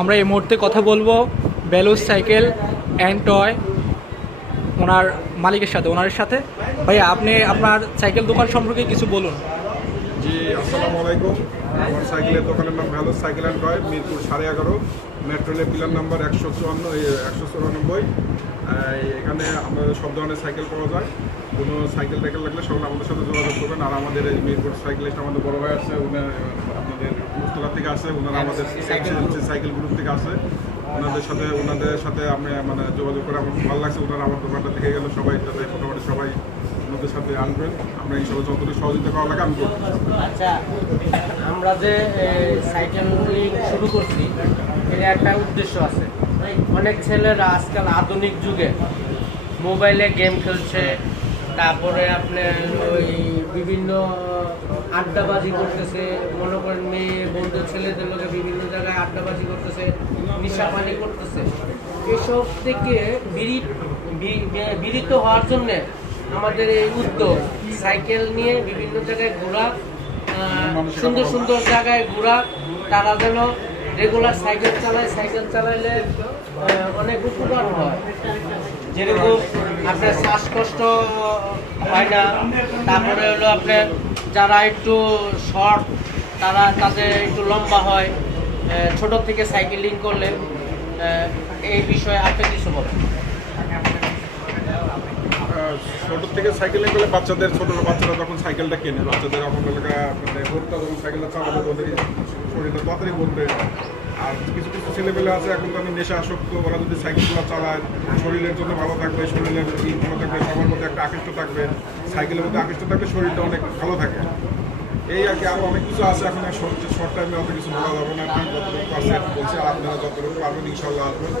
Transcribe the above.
আমরা এই মুহূর্তে কথা বলব বেলুস সাইকেল অ্যান্ড টয় ওনার মালিকের সাথে ওনার সাথে। ভাইয়া, আপনি আপনার সাইকেল দোকান সম্পর্কে কিছু বলুন। জি, আসসালামু আলাইকুম। আমার সাইকেলের দোকানের নাম ভ্যালোস সাইকেল অ্যান্ড টয় মিরপুর সাড়ে এগারো মেট্রোলের পিলার নাম্বার একশো চুয়ান্ন একশো চুরানব্বই। এখানে আমাদের সব ধরনের সাইকেল পাওয়া যায়। কোনো সাইকেল টাইকেল লাগলে সবাই আমাদের সাথে যোগাযোগ করবেন। আর আমাদের এই মিরপুর সাইকেলিস্ট আমাদের বড় ভাই আছে, উনি আসে ওনারা আমাদের সাইকেল গ্রুপ থেকে আসে ওনাদের সাথে ওনাদের সাথে আমি মানে যোগাযোগ করে আমার ভালো লাগছে। ওনারা আমার দোকানটা থেকে গেলে সবাই যাতে মোটামুটি সবাই ওনাদের সাথে আনবেন আমরা এই সবাই যতটুকু সহযোগিতা করা লাগে আমি আচ্ছা আমরা যে সাইকেল শুরু করছি এর একটা উদ্দেশ্য আছে। অনেক ছেলেরা আজকাল আধুনিক যুগে মোবাইলে গেম খেলছে তারপরে আপনার ওই বিভিন্ন আড্ডাবাজি করতেছে, মনে করেন মেয়ে, বন্ধু, ছেলেদের লোকে বিভিন্ন জায়গায় আড্ডাবাজি করতেছে নিশা পানি করতেছে। এসব থেকে বিরিত বি- বি- হওয়ার জন্যে আমাদের এই উদ্যোগ, সাইকেল নিয়ে বিভিন্ন জায়গায় ঘোরা সুন্দর সুন্দর জায়গায় ঘোরা, তারা যেন রেগুলার সাইকেল চালায়, সাইকেল চালাইলে অনেক উপকার হয়। যেরকম আপনার শ্বাসকষ্ট হয় না। তারপরে হলো আপনার যারা একটু শর্ট তারা তাদের একটু লম্বা হয়। ছোট থেকে সাইকেলিং করলে এই বিষয়ে আপনি কিছু বলেন। ছোট থেকে সাইকেলিং করলে বাচ্চাদের, ছোট বাচ্চারা যখন সাইকেলটা কেনে, বাচ্চাদের এখন এলাকা মানে যখন সাইকেলটা চালাবে ওদের শরীরটা তাড়াতাড়ি ভরবে আর কিছু কিছু ছেলেপেলে আছে, এখন তো আমি নেশা আসক্ত, ওরা যদি সাইকেলগুলো চালায়, শরীরের জন্য ভালো থাকবে, শরীরের ভালো থাকবে সবার মধ্যে একটা আকৃষ্ট থাকবে, সাইকেলের মধ্যে আকৃষ্ট থাকলে শরীরটা অনেক ভালো থাকে। এই আর কি আরও অনেক কিছু আছে, এখন আর শর্ট শর্ট টাইমে অত কিছু বলা যাবে না আপনি যতটুকু আছে, বলছি, আপনারা যতটুকু পারবেন, ইনশাল্লাহ আসবেন।